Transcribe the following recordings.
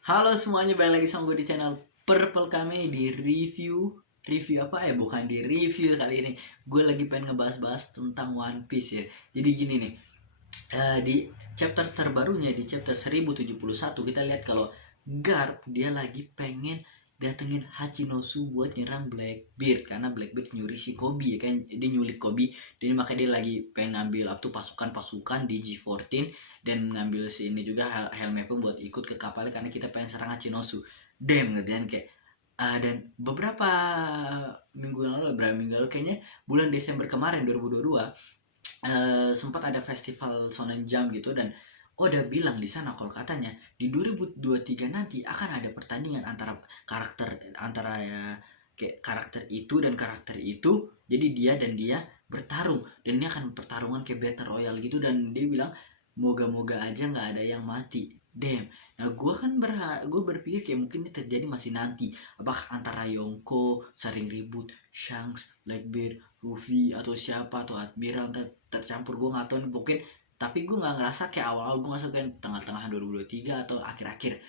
Halo semuanya, balik lagi sama gue di channel Purple. Kami di review apa ya, bukan di review kali ini. Gue lagi pengen ngebahas-bahas tentang One Piece ya. Jadi gini nih, di chapter terbarunya, di chapter 1071 kita lihat kalau Garp dia lagi pengen datengin Hachinosu buat nyerang Blackbeard, karena Blackbeard nyuri si Kobe ya kan, dia nyulik Kobe. Dan makanya dia lagi pengen ngambil up tuh pasukan-pasukan di G14 dan ngambil si ini juga Helmepo buat ikut ke kapalnya karena kita pengen serang Hachinosu. Damn gitu kan, kayak dan beberapa minggu lalu kayaknya bulan Desember kemarin 2022, sempat ada festival Shonen Jump gitu, dan Oda bilang di sana kalau katanya di 2023 nanti akan ada pertandingan antara ya, kayak karakter itu dan karakter itu. Jadi dia dan dia bertarung, dan ini akan pertarungan kayak battle royale gitu, dan dia bilang moga-moga aja nggak ada yang mati. Damn. Nah gue berpikir kayak mungkin ini terjadi masih nanti, apakah antara Yonko sering ribut, Shanks, Blackbeard, Luffy atau siapa, atau Admiral tercampur. Gue nggak tahu nih mungkin, tapi gue nggak ngerasa kayak awal-awal, gue ngerasa kayak tengah-tengah 2023 atau akhir-akhir.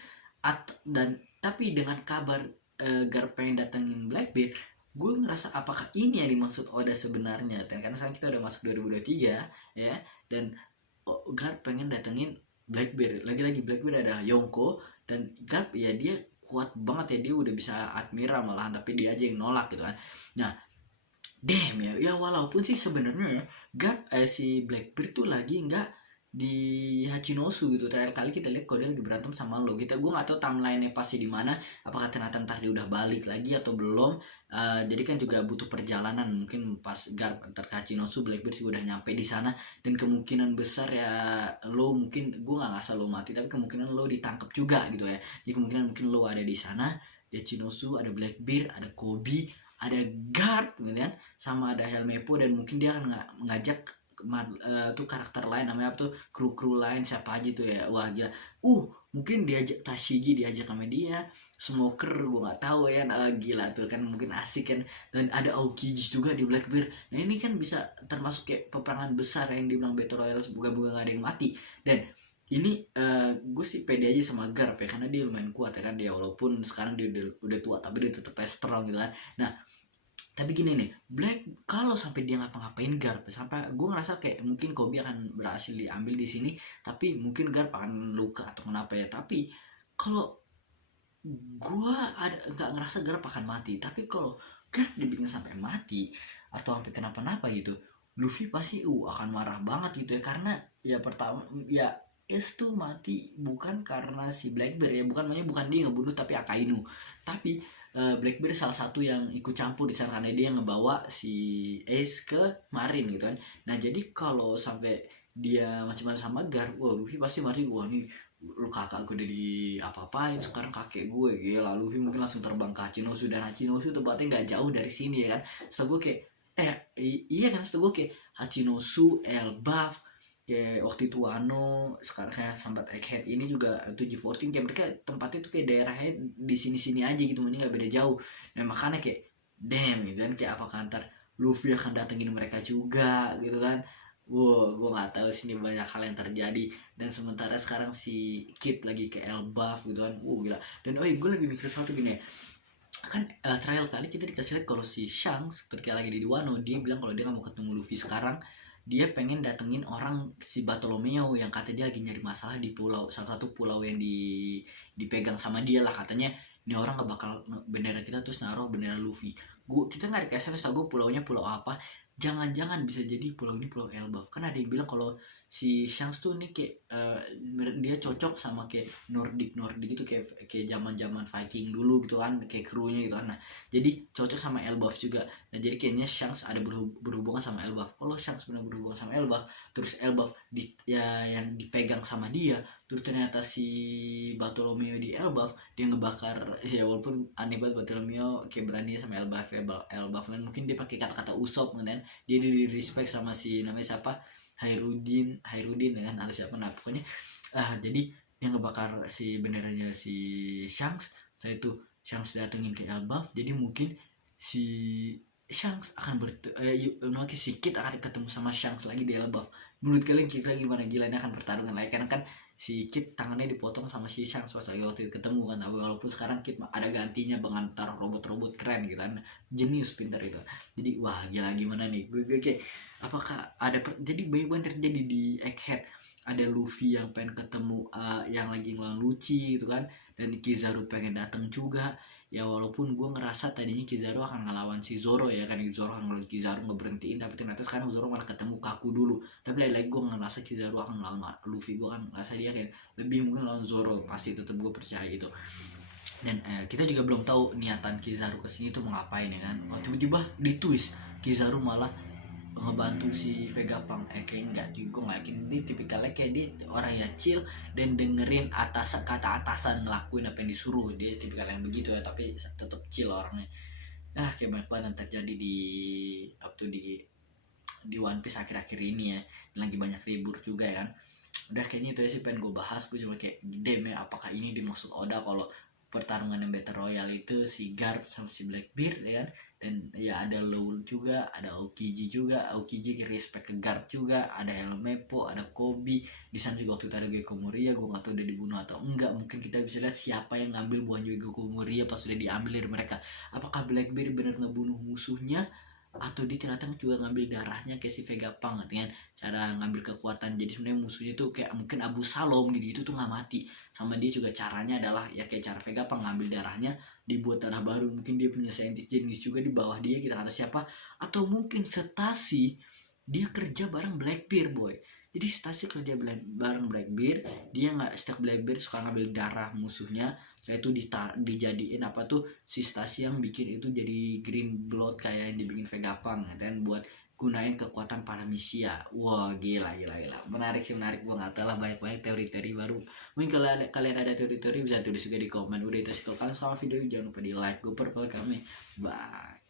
Dan tapi dengan kabar Garp pengen datengin Blackbeard, gue ngerasa apakah ini yang dimaksud Oda sebenarnya. Dan karena sekarang kita udah masuk 2023 ya, dan Garp pengen datengin Blackbeard. Lagi-lagi Blackbeard ada Yonko, dan Garp ya dia kuat banget ya, dia udah bisa Admiral malahan, tapi dia aja yang nolak gitu kan. Nah, damn ya, ya walaupun sih sebenarnya ya si Blackbeard tuh lagi nggak di Hachinosu gitu. Terakhir kali kita lihat kalau dia lagi berantem sama lo, gue nggak tahu timeline-nya pasti di mana, apakah ternyata ntar dia udah balik lagi atau belum. Jadi kan juga butuh perjalanan, mungkin pas Garp ntar ke Hachinosu Blackbeard sih udah nyampe di sana, dan kemungkinan besar ya lo mungkin, gue nggak ngasal lo mati, tapi kemungkinan lo ditangkap juga gitu ya. Jadi kemungkinan mungkin lo ada di sana di Hachinosu, ada Blackbeard, ada Kobe, ada Guard gitu kan, sama ada Helmepo, dan mungkin dia akan ngajak tuh karakter lain, namanya apa tuh, kru lain siapa aja tuh ya. Wah gila, mungkin diajak Tashigi, diajak sama dia, Smoker gue nggak tahu ya. Gila tuh kan, mungkin asik kan. Dan ada Aokiji juga di Blackbeard. Nah ini kan bisa termasuk kayak peperangan besar yang dibilang Battle Royale, semoga-moga nggak ada yang mati. Dan ini gue sih pede aja sama Garp ya, karena dia lumayan kuat ya kan, dia walaupun sekarang dia udah tua tapi dia tetap strong gitu kan. Nah tapi gini nih, kalau sampai dia ngapa-ngapain Garp, sampai gue ngerasa kayak mungkin Kobe akan berhasil diambil di sini, tapi mungkin Garp akan luka atau kenapa ya. Tapi kalau gue nggak ngerasa Garp akan mati, tapi kalau Garp dibikin sampai mati atau sampai kenapa-napa gitu, Luffy pasti akan marah banget gitu ya. Karena ya pertama ya, Es tuh mati bukan karena si Blackbeard ya, bukan dia ngebunuh, tapi Akainu. Tapi Blackbeard salah satu yang ikut campur di sana, karena dia yang ngebawa si Ace ke Marine gitu kan. Nah jadi kalau sampai dia macam-macam sama Garp, wah Luffy pasti mati. Wah nih, lu kakak gue udah di apa-apain, sekarang kakek gue. Gila, Luffy mungkin langsung terbang ke Hachinosu, dan Hachinosu tempatnya nggak jauh dari sini ya kan. Setahu gue kayak iya kan, setahu gue kayak Hachinosu, Elbaf, kayak waktu itu Wano, sekarang kayak sambat Egghead ini juga tuh G14, kayak mereka tempatnya tuh kayak daerahnya di sini-sini aja gitu, makanya nggak beda jauh. Nah makanya kayak damn gitu kan, kayak apakah ntar Luffy akan datengin mereka juga gitu kan. Wow, gue nggak tahu sih, ini banyak hal yang terjadi. Dan sementara sekarang si Kid lagi ke Elbaf gitu kan. Gila. Dan gue lagi mikir sesuatu gini ya, kan trial kali kita dikasih lihat kalau si Shanks ketika lagi di Wano, dia bilang kalau dia nggak mau ketemu Luffy sekarang, dia pengen datengin orang si Bartolomeo yang katanya dia lagi nyari masalah di salah satu pulau yang dipegang sama dia lah. Katanya ini orang gak bakal bendera kita terus naruh bendera Luffy. Kita nggak dikasih tahu pulaunya pulau apa. Jangan-jangan bisa jadi pulau ini pulau Elbaf. Kan ada yang bilang kalau si Shanks tuh nih kayak dia cocok sama kayak Nordic gitu, kayak zaman Viking dulu gitu kan, kayak krunya gitu kan. Nah jadi cocok sama Elbaf juga. Nah jadi kayaknya Shanks ada berhubungan sama Elbaf. Kalau Shanks benar berhubungan sama Elbaf, terus Elbaf yang dipegang sama dia, terus ternyata si Bartolomeo di Elbaf, dia ngebakar ya. Walaupun aneh banget Bartolomeo kayak berani sama Elbaf ya. Elbaf kan mungkin dia pakai kata-kata Usop kan, dia di respect sama si namanya siapa, Hairudin ya kan, atau siapa. Nah pokoknya jadi yang ngebakar si benderanya si Shanks. Saya itu Shanks datengin ke Elbaf, jadi mungkin si Shanks akan si Kid akan ketemu sama Shanks lagi di Elbaf. Menurut kalian kira gimana? Gilanya akan pertarungan lagi, karena kan si Kid tangannya dipotong sama si Shanks pas lagi waktu itu ketemu kan, walaupun sekarang Kid ada gantinya pengantar robot-robot keren gitu kan, jenius pintar itu. Jadi wah gila gimana nih gue kayak apakah ada jadi banyak banget terjadi di Egghead. Ada Luffy yang pengen ketemu yang lagi ngelawan Lucci gitu kan, dan Kizaru pengen datang juga. Ya walaupun gue ngerasa tadinya Kizaru akan ngelawan si Zoro ya kan, Zoro akan ngelawan Kizaru ngeberhentiin, tapi ternyata sekarang Zoro malah ketemu Kaku dulu. Tapi lagi-lagi gue ngerasa Kizaru akan ngelawan Luffy, gue kan ngerasa dia kayak lebih mungkin lawan Zoro, pasti tetap gue percaya itu. Dan kita juga belum tahu niatan Kizaru kesini tuh mau ngapain ya kan. Tiba-tiba di twist Kizaru malah ngebantu si Vegapunk. Kayak enggak juga, gue nggak yakin dia tipikalnya kayak dia orang yang chill dan dengerin kata atasan ngelakuin apa yang disuruh. Dia tipikal yang begitu ya, tapi tetap chill orangnya. Kayak banyak banget yang terjadi di di One Piece akhir-akhir ini ya, lagi banyak ribut juga ya kan. Udah kayaknya itu ya sih pengen gue bahas. Gue cuma kayak dem ya, apakah ini dimaksud Oda kalau pertarungan yang Battle Royale itu si Garp sama si Blackbeard ya kan. Dan ya ada Law juga, ada Aokiji juga. Aokiji respect ke Garp juga, ada Helmeppo, ada Kobe. Di sana juga waktu itu ada Gecko Moria, gue nggak tahu udah dibunuh atau enggak. Mungkin kita bisa lihat siapa yang ngambil buahnya Gecko Moria pas sudah diambil dari mereka. Apakah Blackbeard benar ngebunuh musuhnya, atau dia ternyata juga ngambil darahnya kayak si Vegapunk kan, cara ngambil kekuatan. Jadi sebenarnya musuhnya tuh kayak mungkin Abu Salom gitu tuh nggak mati sama dia juga. Caranya adalah ya kayak cara Vegapunk ngambil darahnya dibuat darah baru. Mungkin dia punya saintis jenis juga di bawah dia, kita nggak tahu siapa. Atau mungkin Setasi dia kerja bareng Blackbeard boy. Jadi Setasi kerja bareng Blackbeard, dia nggak setiap Blackbeard suka ngambil darah musuhnya, saya itu dijadiin apa tuh si Setasi yang bikin itu jadi green blood kayak yang dibikin Vegapunk dan buat gunain kekuatan Paramecia. Wah gila menarik sih, menarik. Gue nggak tahu lah, banyak teori-teori baru. Mungkin kalau kalian ada teori-teori bisa tulis juga di komen. Udah itu sih, kalau kalian suka video jangan lupa di like. Gue perlu kami bye.